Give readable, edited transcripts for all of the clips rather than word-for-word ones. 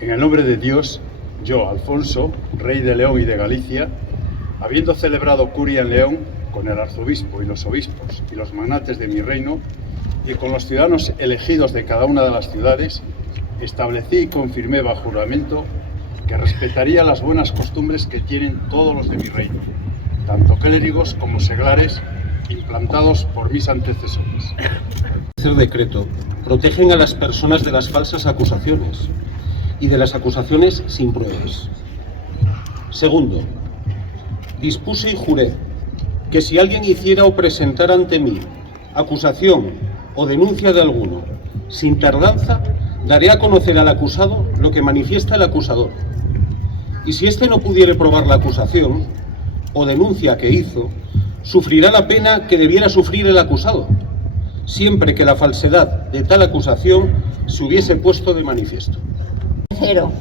En el nombre de Dios, yo, Alfonso, rey de León y de Galicia, habiendo celebrado curia en León con el arzobispo y los obispos y los magnates de mi reino, y con los ciudadanos elegidos de cada una de las ciudades, establecí y confirmé bajo juramento que respetaría las buenas costumbres que tienen todos los de mi reino, tanto clérigos como seglares, implantados por mis antecesores. El decreto protegen a las personas de las falsas acusaciones y de las acusaciones sin pruebas. Segundo, dispuse y juré que si alguien hiciera o presentara ante mí acusación o denuncia de alguno, sin tardanza, daré a conocer al acusado lo que manifiesta el acusador. Y si éste no pudiere probar la acusación o denuncia que hizo, sufrirá la pena que debiera sufrir el acusado, siempre que la falsedad de tal acusación se hubiese puesto de manifiesto. Tercero,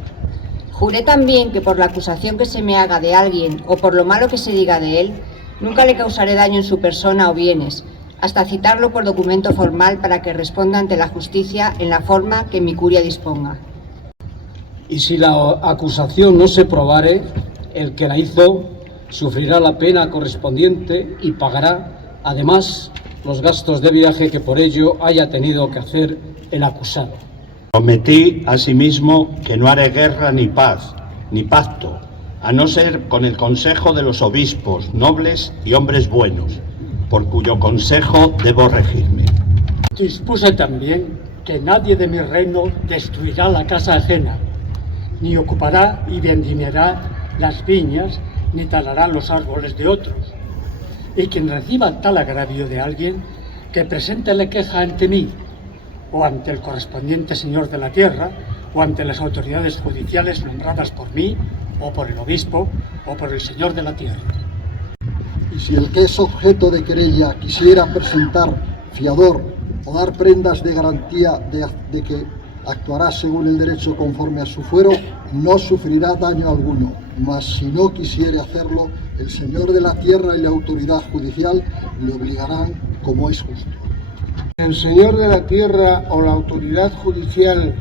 juré también que por la acusación que se me haga de alguien o por lo malo que se diga de él, nunca le causaré daño en su persona o bienes, hasta citarlo por documento formal para que responda ante la justicia en la forma que mi curia disponga. Y si la acusación no se probare, el que la hizo sufrirá la pena correspondiente y pagará, además, los gastos de viaje que por ello haya tenido que hacer el acusado. Prometí asimismo que no haré guerra ni paz, ni pacto, a no ser con el consejo de los obispos, nobles y hombres buenos, por cuyo consejo debo regirme. Dispuse también que nadie de mi reino destruirá la casa ajena, ni ocupará y vendimiará las viñas, ni talará los árboles de otros. Y quien reciba tal agravio de alguien, que presente la queja ante mí, o ante el correspondiente señor de la tierra, o ante las autoridades judiciales nombradas por mí, o por el obispo, o por el señor de la tierra. Y si el que es objeto de querella quisiera presentar fiador o dar prendas de garantía de que actuará según el derecho conforme a su fuero, no sufrirá daño alguno, mas si no quisiere hacerlo, el señor de la tierra y la autoridad judicial le obligarán como es justo. El señor de la tierra o la autoridad judicial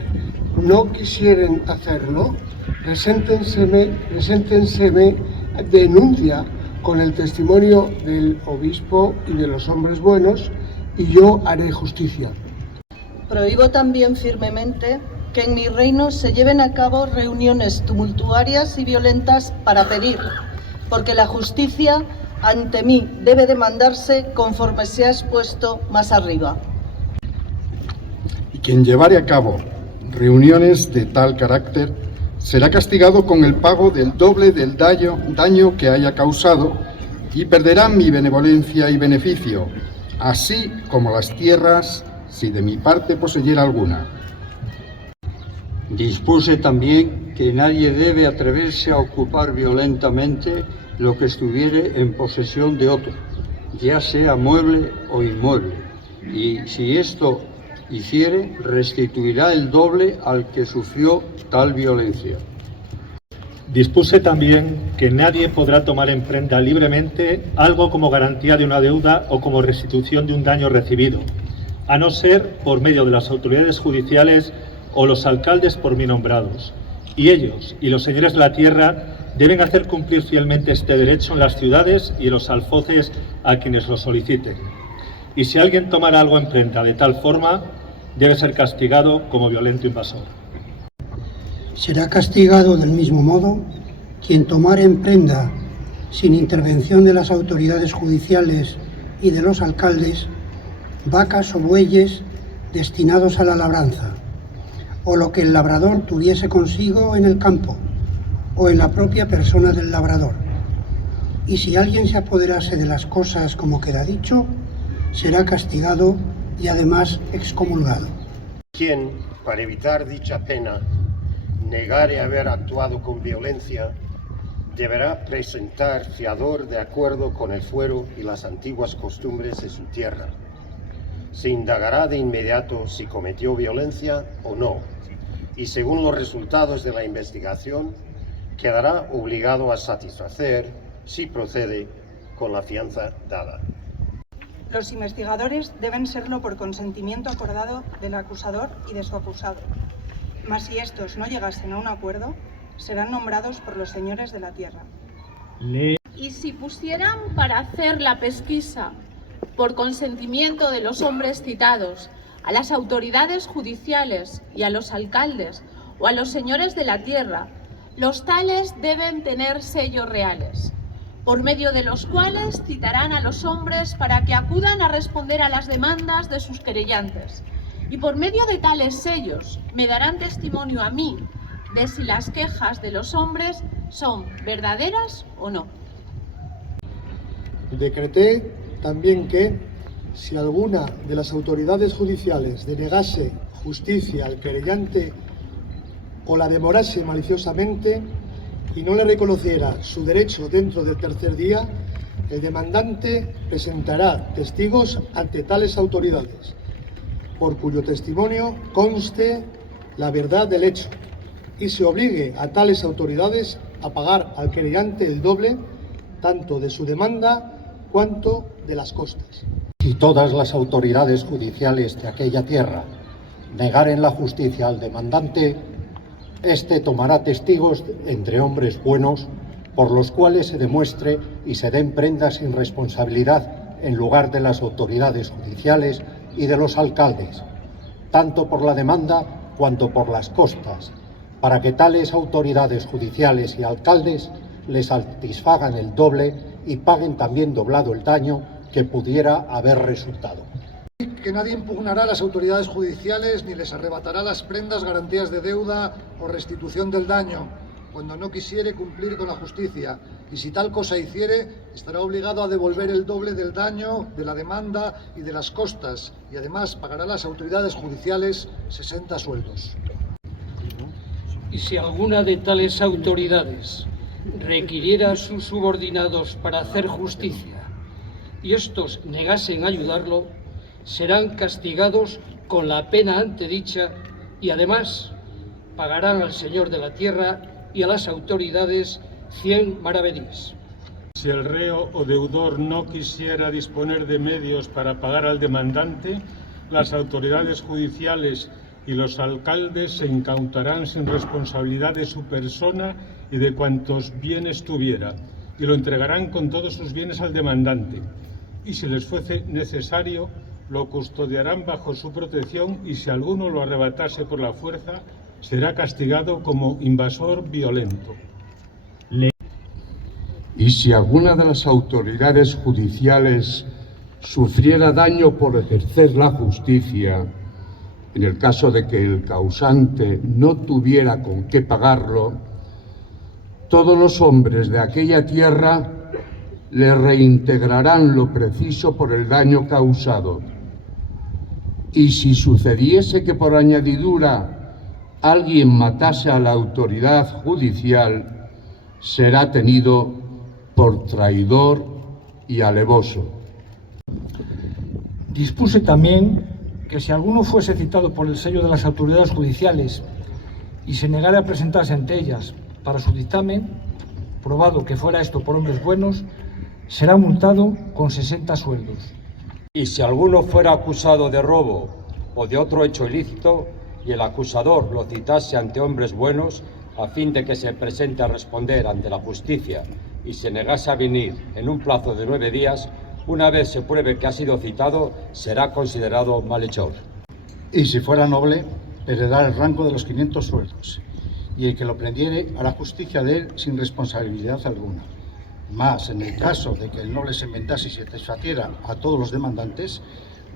no quisieren hacerlo, preséntenseme denuncia con el testimonio del obispo y de los hombres buenos, y yo haré justicia. Prohíbo también firmemente que en mi reino se lleven a cabo reuniones tumultuarias y violentas para pedir, porque la justicia ante mí debe demandarse conforme se ha expuesto más arriba. Y quien llevare a cabo reuniones de tal carácter será castigado con el pago del doble del daño que haya causado y perderá mi benevolencia y beneficio, así como las tierras, si de mi parte poseyera alguna. Dispuse también que nadie debe atreverse a ocupar violentamente lo que estuviere en posesión de otro, ya sea mueble o inmueble, y si esto hiciere, restituirá el doble al que sufrió tal violencia. Dispuse también que nadie podrá tomar en prenda libremente algo como garantía de una deuda o como restitución de un daño recibido, a no ser por medio de las autoridades judiciales o los alcaldes por mí nombrados, y ellos y los señores de la tierra deben hacer cumplir fielmente este derecho en las ciudades y en los alfoces a quienes lo soliciten. Y si alguien tomara algo en prenda de tal forma, debe ser castigado como violento invasor. Será castigado del mismo modo quien tomare en prenda, sin intervención de las autoridades judiciales y de los alcaldes, vacas o bueyes destinados a la labranza, o lo que el labrador tuviese consigo en el campo, o en la propia persona del labrador. Y si alguien se apoderase de las cosas como queda dicho, será castigado y además excomulgado. Quien, para evitar dicha pena, negare haber actuado con violencia, deberá presentar fiador de acuerdo con el fuero y las antiguas costumbres de su tierra. Se indagará de inmediato si cometió violencia o no, y según los resultados de la investigación, quedará obligado a satisfacer, si procede, con la fianza dada. Los investigadores deben serlo por consentimiento acordado del acusador y de su acusado. Mas si estos no llegasen a un acuerdo, serán nombrados por los señores de la tierra. Y si pusieran para hacer la pesquisa, por consentimiento de los hombres citados, a las autoridades judiciales y a los alcaldes o a los señores de la tierra, los tales deben tener sellos reales, por medio de los cuales citarán a los hombres para que acudan a responder a las demandas de sus querellantes. Y por medio de tales sellos me darán testimonio a mí de si las quejas de los hombres son verdaderas o no. Decreté también que, si alguna de las autoridades judiciales denegase justicia al querellante o la demorase maliciosamente y no le reconociera su derecho dentro del tercer día, el demandante presentará testigos ante tales autoridades, por cuyo testimonio conste la verdad del hecho, y se obligue a tales autoridades a pagar al querellante el doble, tanto de su demanda cuanto de las costas. Si todas las autoridades judiciales de aquella tierra negaren la justicia al demandante, éste tomará testigos entre hombres buenos, por los cuales se demuestre y se den prendas sin responsabilidad en lugar de las autoridades judiciales y de los alcaldes, tanto por la demanda cuanto por las costas, para que tales autoridades judiciales y alcaldes les satisfagan el doble y paguen también doblado el daño que pudiera haber resultado. Que nadie impugnará a las autoridades judiciales ni les arrebatará las prendas, garantías de deuda o restitución del daño, cuando no quisiere cumplir con la justicia, y si tal cosa hiciere, estará obligado a devolver el doble del daño, de la demanda y de las costas, y además pagará a las autoridades judiciales 60 sueldos. Y si alguna de tales autoridades requiriera a sus subordinados para hacer justicia y estos negasen ayudarlo, serán castigados con la pena antedicha y además pagarán al señor de la tierra y a las autoridades 100 maravedís. Si el reo o deudor no quisiera disponer de medios para pagar al demandante, las autoridades judiciales y los alcaldes se incautarán sin responsabilidad de su persona y de cuantos bienes tuviera, y lo entregarán con todos sus bienes al demandante. Y si les fuese necesario, lo custodiarán bajo su protección, y si alguno lo arrebatase por la fuerza, será castigado como invasor violento. Y si alguna de las autoridades judiciales sufriera daño por ejercer la justicia, en el caso de que el causante no tuviera con qué pagarlo, todos los hombres de aquella tierra le reintegrarán lo preciso por el daño causado. Y si sucediese que por añadidura alguien matase a la autoridad judicial, será tenido por traidor y alevoso. Dispuse también que si alguno fuese citado por el sello de las autoridades judiciales y se negara a presentarse ante ellas para su dictamen, probado que fuera esto por hombres buenos, será multado con 60 sueldos. Y si alguno fuera acusado de robo o de otro hecho ilícito y el acusador lo citase ante hombres buenos a fin de que se presente a responder ante la justicia y se negase a venir en un plazo de 9 días, una vez se pruebe que ha sido citado, será considerado malhechor. Y si fuera noble, heredará el rango de los 500 sueldos, y el que lo prendiere hará justicia de él sin responsabilidad alguna. Mas, en el caso de que el noble se inventase y se satisfaciera a todos los demandantes,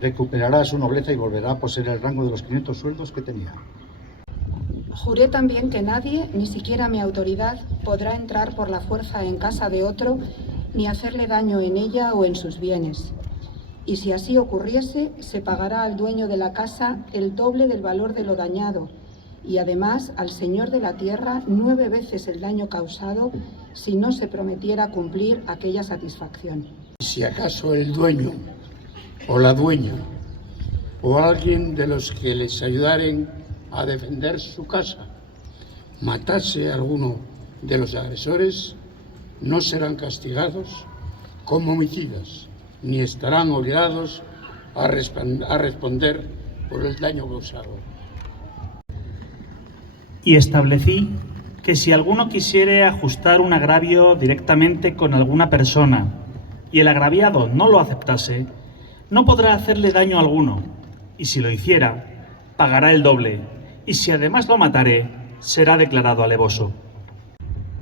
recuperará su nobleza y volverá a poseer el rango de los 500 sueldos que tenía. Juré también que nadie, ni siquiera mi autoridad, podrá entrar por la fuerza en casa de otro, ni hacerle daño en ella o en sus bienes. Y si así ocurriese, se pagará al dueño de la casa el doble del valor de lo dañado, y además al señor de la tierra 9 veces el daño causado, si no se prometiera cumplir aquella satisfacción. Si acaso el dueño o la dueña o alguien de los que les ayudaren a defender su casa matase a alguno de los agresores, no serán castigados como homicidas, ni estarán obligados a responder por el daño causado. Y establecí que si alguno quisiere ajustar un agravio directamente con alguna persona y el agraviado no lo aceptase, no podrá hacerle daño alguno, y si lo hiciera, pagará el doble, y si además lo matare, será declarado alevoso.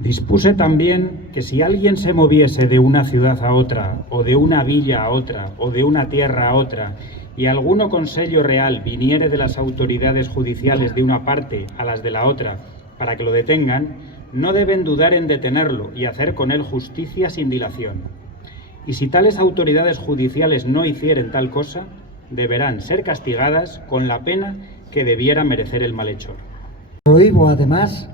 Dispuse también que si alguien se moviese de una ciudad a otra, o de una villa a otra, o de una tierra a otra, y alguno consello real viniere de las autoridades judiciales de una parte a las de la otra, para que lo detengan, no deben dudar en detenerlo y hacer con él justicia sin dilación. Y si tales autoridades judiciales no hicieren tal cosa, deberán ser castigadas con la pena que debiera merecer el malhechor. Prohíbo además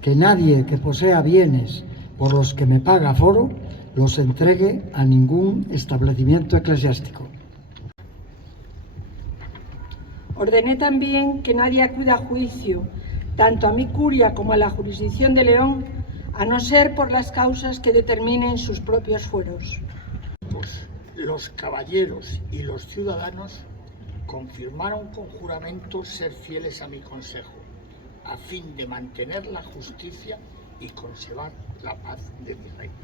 que nadie que posea bienes por los que me paga foro los entregue a ningún establecimiento eclesiástico. Ordené también que nadie acuda a juicio, tanto a mi curia como a la jurisdicción de León, a no ser por las causas que determinen sus propios fueros. Los caballeros y los ciudadanos confirmaron con juramento ser fieles a mi consejo, a fin de mantener la justicia y conservar la paz de mi reino.